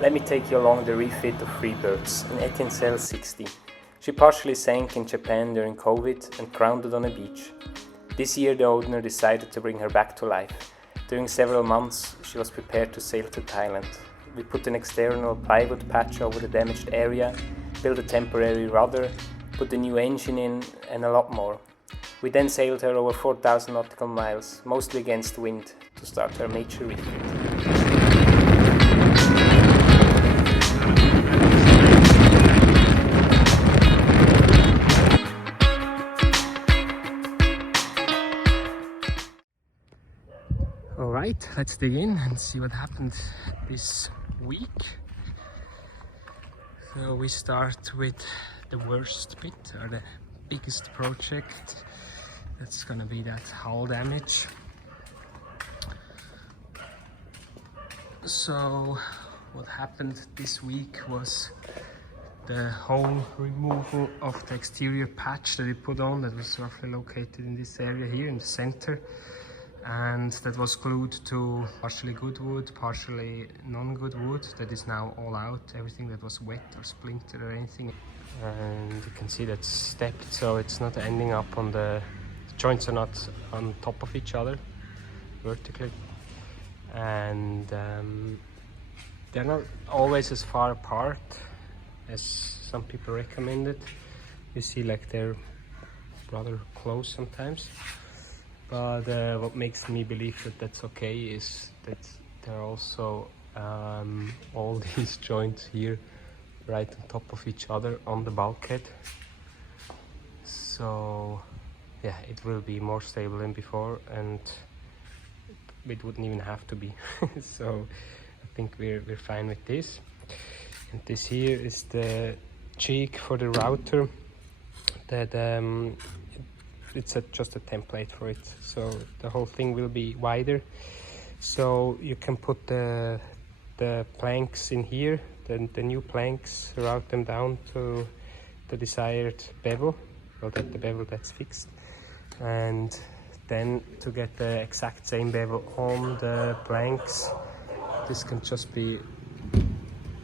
Let me take you along the refit of Freebirds, an Etincelle 60. She partially sank in Japan during COVID and grounded on a beach. This year the owner decided to bring her back to life. During several months she was prepared to sail to Thailand. We put an external plywood patch over the damaged area, built a temporary rudder, put a new engine in and a lot more. We then sailed her over 4,000 nautical miles, mostly against wind, to start her major refit. Alright, let's dig in and see what happened this week. So we start with the worst bit, or the biggest project. That's gonna be that hull damage. So what happened this week was the whole removal of the exterior patch that we put on, that was roughly located in this area here in the center. And that was glued to partially good wood, partially non-good wood. That is now all out, everything that was wet or splintered or anything. And you can see that's stepped, so it's not ending up on the joints are not on top of each other vertically. And they're not always as far apart as some people recommended. You see, like, they're rather close sometimes. But what makes me believe that that's okay is that there are also all these joints here right on top of each other on the bulkhead. So yeah, it will be more stable than before, and it wouldn't even have to be. So I think we're fine with this. And this here is the cheek for the router that it's just a template for it, so the whole thing will be wider, so you can put the planks in here, then the new planks, route them down to the desired bevel, well, the bevel that's fixed, and then to get the exact same bevel on the planks, this can just be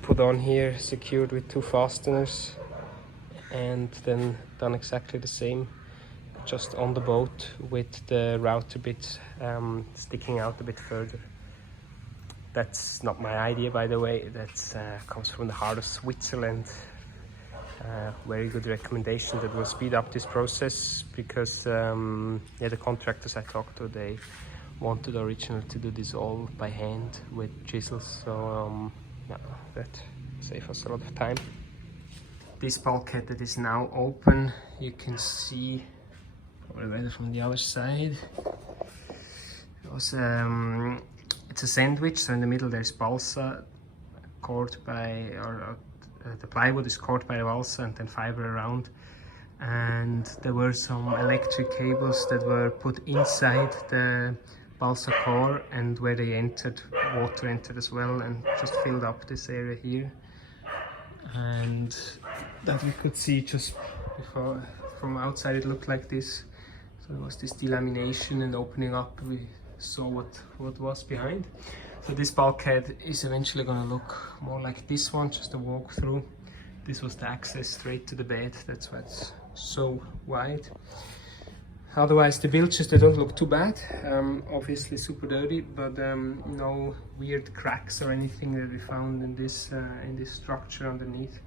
put on here, secured with 2 fasteners, and then done exactly the same just on the boat, with the router bit sticking out a bit further. That's not my idea, by the way. That comes from the heart of Switzerland. Very good recommendation that will speed up this process, because yeah, the contractors I talked to, they wanted originally to do this all by hand with chisels, so yeah, that saves us a lot of time. This bulkhead that is now open, you can see better from the other side. It was, it's a sandwich, so in the middle there's balsa cored by, the plywood is cored by a balsa and then fiber around. And there were some electric cables that were put inside the balsa core, and where they entered, water entered as well and just filled up this area here. And that we could see just before, from outside it looked like this. So there was this delamination, and opening up we saw what was behind. So this bulkhead is eventually going to look more like this one, just a walk through. This was the access straight to the bed, that's why it's so wide. Otherwise the bilges, they don't look too bad, obviously super dirty, but no weird cracks or anything that we found in this structure underneath.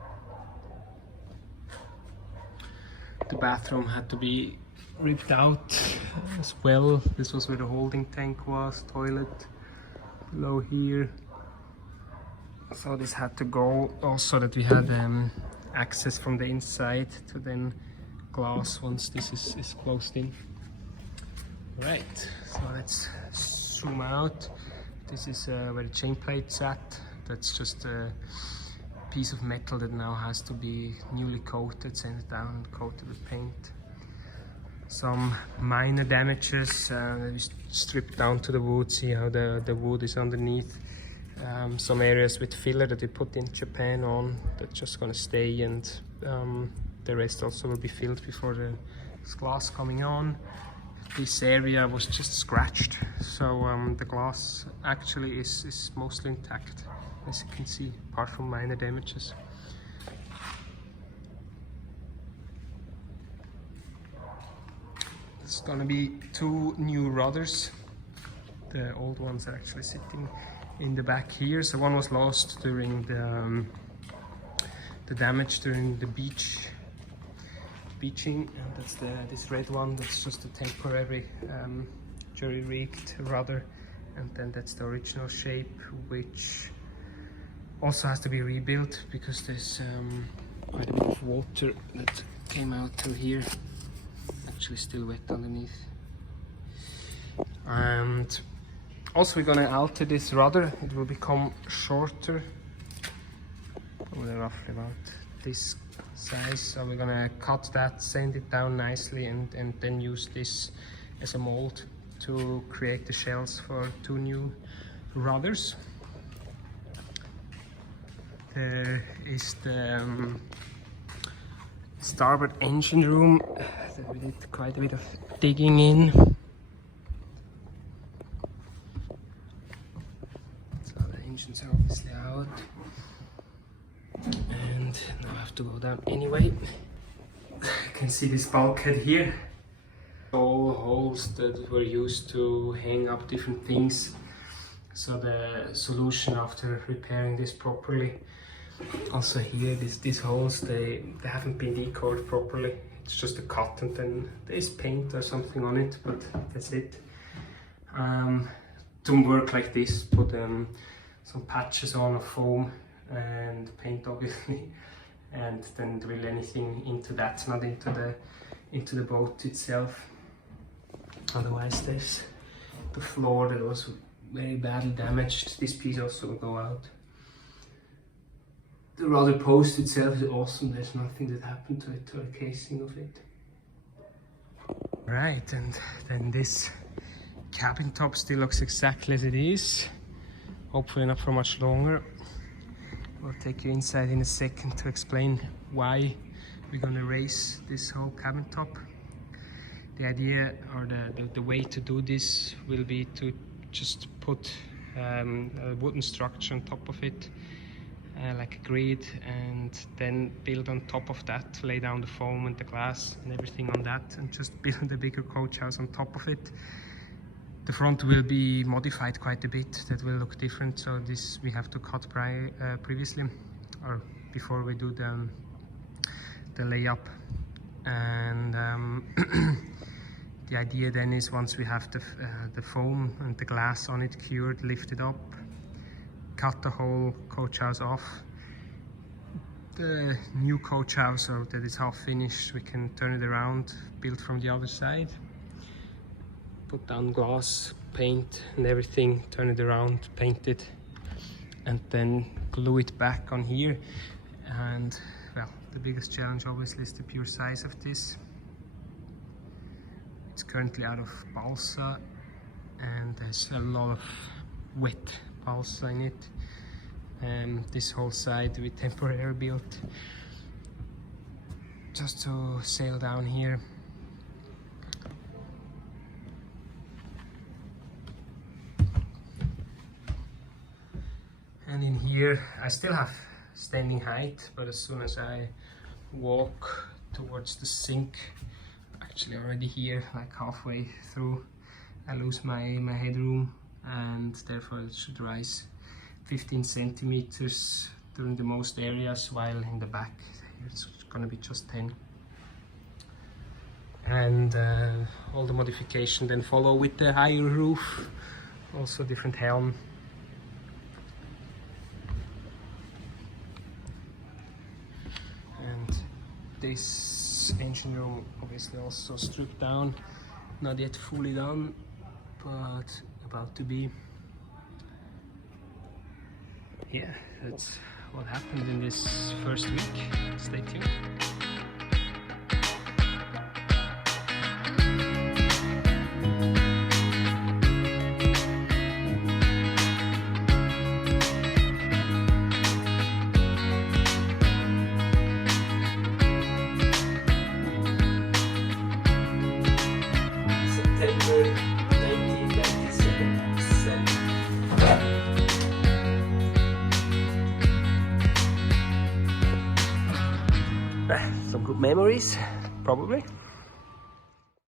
The bathroom had to be ripped out as well. This was where the holding tank was, toilet below here. So this had to go, also that we had access from the inside to then glass once this is closed in. Right, so let's zoom out. This is where the chain plate's at. That's just a piece of metal that now has to be newly coated, sanded down and coated with paint. Some minor damages, we stripped down to the wood, see how the wood is underneath. Some areas with filler that we put in Japan on, that's just gonna stay, and the rest also will be filled before the glass coming on. This area was just scratched, so the glass actually is mostly intact. as you can see, apart from minor damages. It's gonna be 2 new rudders. The old ones are actually sitting in the back here. So one was lost during the damage during the beaching, and that's this red one. That's just a temporary jury-rigged rudder, and then that's the original shape, which also has to be rebuilt because there's quite a bit of water that came out through here. Actually still wet underneath. And also we're gonna alter this rudder. It will become shorter, probably roughly about this size. So we're gonna cut that, sand it down nicely, and then use this as a mold to create the shells for 2 new rudders. There is the starboard engine room that we did quite a bit of digging in. So the engines are obviously out, and now I have to go down anyway. You can see this bulkhead here. All holes that were used to hang up different things. So the solution after repairing this properly. Also here, these holes, they haven't been decored properly. It's just a cut and then there's paint or something on it, but that's it. Don't work like this. Put some patches on of foam and paint obviously, and then drill anything into that, not into the boat itself. Otherwise there's the floor that was very badly damaged. This piece also will go out. The rudder post itself is awesome. There's nothing that happened to it or the casing of it. Right, and then this cabin top still looks exactly as it is. Hopefully not for much longer. We'll take you inside in a second to explain why we're gonna raise this whole cabin top. The idea or the way to do this will be to just put a wooden structure on top of it, like a grid, and then build on top of that, lay down the foam and the glass and everything on that, and just build a bigger coach house on top of it. The front will be modified quite a bit. That will look different. So this we have to cut previously, or before we do the layup. And the idea then is, once we have the foam and the glass on it cured, lift it up, cut the whole coach house off. The new coach house, or that is half finished, we can turn it around, build from the other side, put down glass, paint and everything, turn it around, paint it, and then glue it back on here. And well, the biggest challenge obviously is the pure size of this. It's currently out of balsa, and there's a lot of wet balsa in it. And this whole side we temporarily built just to sail down here. And in here I still have standing height, but as soon as I walk towards the sink, actually already here, like halfway through, I lose my headroom, and therefore it should rise 15 centimeters during the most areas, while in the back it's gonna be just 10. And all the modification then follow with the higher roof, also different helm. And this engine room obviously also stripped down, not yet fully done, but about to be. Yeah, that's what happened in this first week. Stay tuned. Some good memories, probably.